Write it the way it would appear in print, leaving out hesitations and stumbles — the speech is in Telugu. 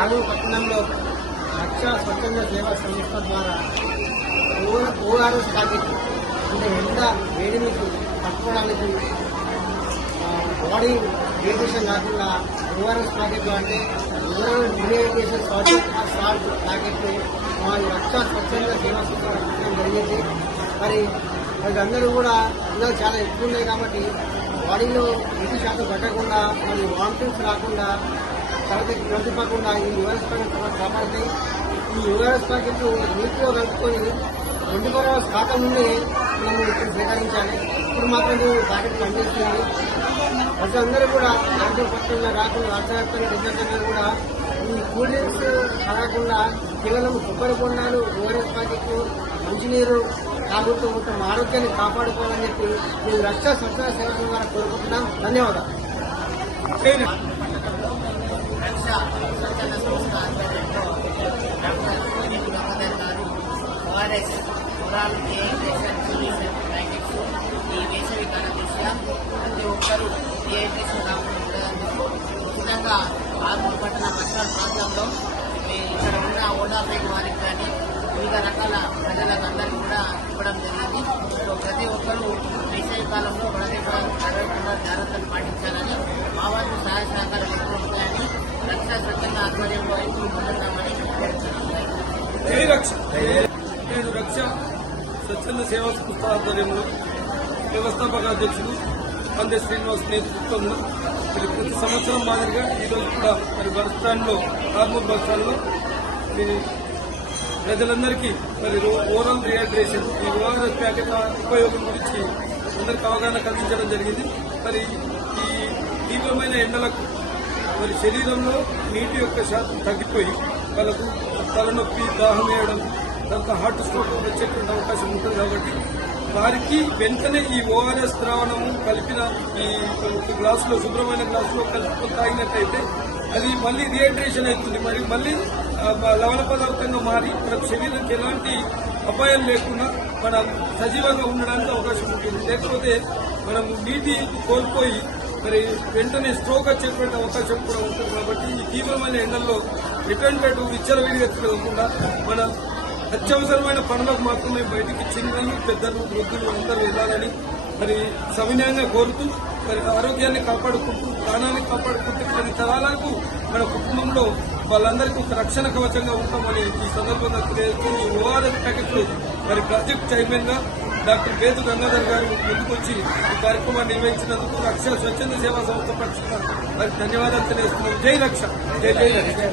ఆలూరు పట్టణంలో రక్ష స్వచ్ఛంద సేవా సంస్థ ద్వారా ఓఆర్ఎస్ ప్యాకెట్ అంటే ఎండ వేడిని తట్టుకోవడానికి బాడీ డీహైడ్రేషన్ కాకుండా ఓఆర్ఎస్ ప్యాకెట్లు అంటే డీహైడ్రేషన్ సాల్ట్ ప్యాకెట్లు మా రక్ష స్వచ్ఛంద సేవా సంస్థ రక్షించడం జరిగింది. మరి అందరూ కూడా ఎండలు చాలా ఎక్కువ ఉన్నాయి కాబట్టి బాడీలో 20% పట్టకుండా మరి వామిటింగ్స్ రాకుండా తరగతి ప్రతిపకుండా ఈ ఓఆర్ఎస్ ప్యాకెట్ కాపాడుతాయి. ఈ ఓఆర్ఎస్ ప్యాకెట్ నీటిలో కలుపుకొని 24 hours కాకముందే మనం ఇప్పుడు సేకరించాలి. ఇప్పుడు మాత్రం ప్యాకెట్ పనిచేస్తుంది. ప్రజలందరూ కూడా ఆరోగ్య పత్రంగా రాకుండా రాష్ట్రవ్యాప్తంగా దేశవ్యాప్తంగా కూడా ఈ కూల్ డ్రింక్స్ తాగకుండా కేవలం కొబ్బరి బొండాలు ఓఆర్ఎస్ ప్యాకెట్లు మంచినీరు తాగుతూ తమ ఆరోగ్యాన్ని కాపాడుకోవాలని చెప్పి మేము రక్ష స్వచ్ఛంద సేవా ద్వారా కోరుకుంటున్నాం. ధన్యవాదాలు. ఈ వేసవి కాల దృష్ట్యా ప్రతి ఒక్కరూ డిహైడ్రేషన్ కాకుండా ఉండేందుకు ఉచితంగా ఆలూరు పట్టణ బస్టాండ్ ప్రాంతంలో ఇక్కడ ఉన్న ఓడాపేట వారికి కానీ వివిధ రకాల ప్రజలకు అందరికీ కూడా ఇవ్వడం జరిగింది. సో ప్రతి ఒక్కరూ వేసవి కాలంలో జరగకుండా జాగ్రత్తలు పాటించాలని మా వారికి సహాయ సహకారం ఎక్కువ ఉంటాయని రక్షా స్వచ్ఛంద ఆధ్వర్యంలో ఎక్కువ ముందున్నామని స్వచ్ఛంద సేవా సంస్థ ఆధ్వర్యంలో వ్యవస్థాపక అధ్యక్షులు పందే శ్రీనివాస్ నేతృత్వంలో మరి ప్రతి సంవత్సరం మాదిరిగా ఈరోజు కూడా మరి బస్ స్టాండ్లో ఆర్మూర్ బస్ స్టాండ్లో ప్రజలందరికీ మరి ఓరల్ రీహైడ్రేషన్ ఈ ఓఆర్ఎస్ ప్యాకెట్ ఉపయోగం గురించి అందరికీ అవగాహన కల్పించడం జరిగింది. మరి ఈ తీవ్రమైన ఎండలకు మరి శరీరంలో నీటి యొక్క శాతం తగ్గిపోయి వాళ్ళకు తలనొప్పి దాహం వేయడం దాంతో హార్ట్ స్ట్రోక్ వచ్చేటువంటి అవకాశం ఉంటుంది. కాబట్టి వారికి వెంటనే ఈ ఓఆర్ఎస్ ద్రావణము కలిపిన ఈ గ్లాసులో శుభ్రమైన గ్లాసులో కలుపుకొని తాగినట్టయితే అది మళ్ళీ రీహైడ్రేషన్ అవుతుంది. మరి మళ్ళీ లవణ పదార్థంగా మారి మన శరీరానికి ఎలాంటి అపాయం లేకుండా మనం సజీవంగా ఉండడానికి అవకాశం ఉంటుంది. లేకపోతే మనం నీటి కోల్పోయి మరి వెంటనే స్ట్రోక్ వచ్చేటువంటి అవకాశం కూడా ఉంటుంది. కాబట్టి ఈ తీవ్రమైన ఎండల్లో రిటర్న్ బెడ్ విచ్చలవిడిగా తిరగకుండా మన అత్యవసరమైన పనులకు మాత్రమే బయటికి చిన్నలు పెద్దలు వృద్ధులు అందరూ వెళ్లాలని మరి సవినయంగా కోరుతూ మరి ఆరోగ్యాన్ని కాపాడుకుంటూ ప్రాణాన్ని కాపాడుకుంటూ కొన్ని తరాలకు మన కుటుంబంలో వాళ్ళందరికీ ఒక రక్షణ కవచంగా ఉంటామని ఈ సందర్భంగా తెలియజేస్తూ ఈ ఓఆర్ఎస్ ప్యాకెట్లు మరి ప్రాజెక్ట్ చైర్మన్ గా డాక్టర్ బేతు గంగాధర్ గారు ముందుకొచ్చి ఈ కార్యక్రమాన్ని నిర్వహించినందుకు రక్ష స్వచ్ఛంద సేవా సంస్థ పక్షాన మరి ధన్యవాదాలు తెలియజేస్తున్నాం. జై రక్ష. జై జై రక్ష.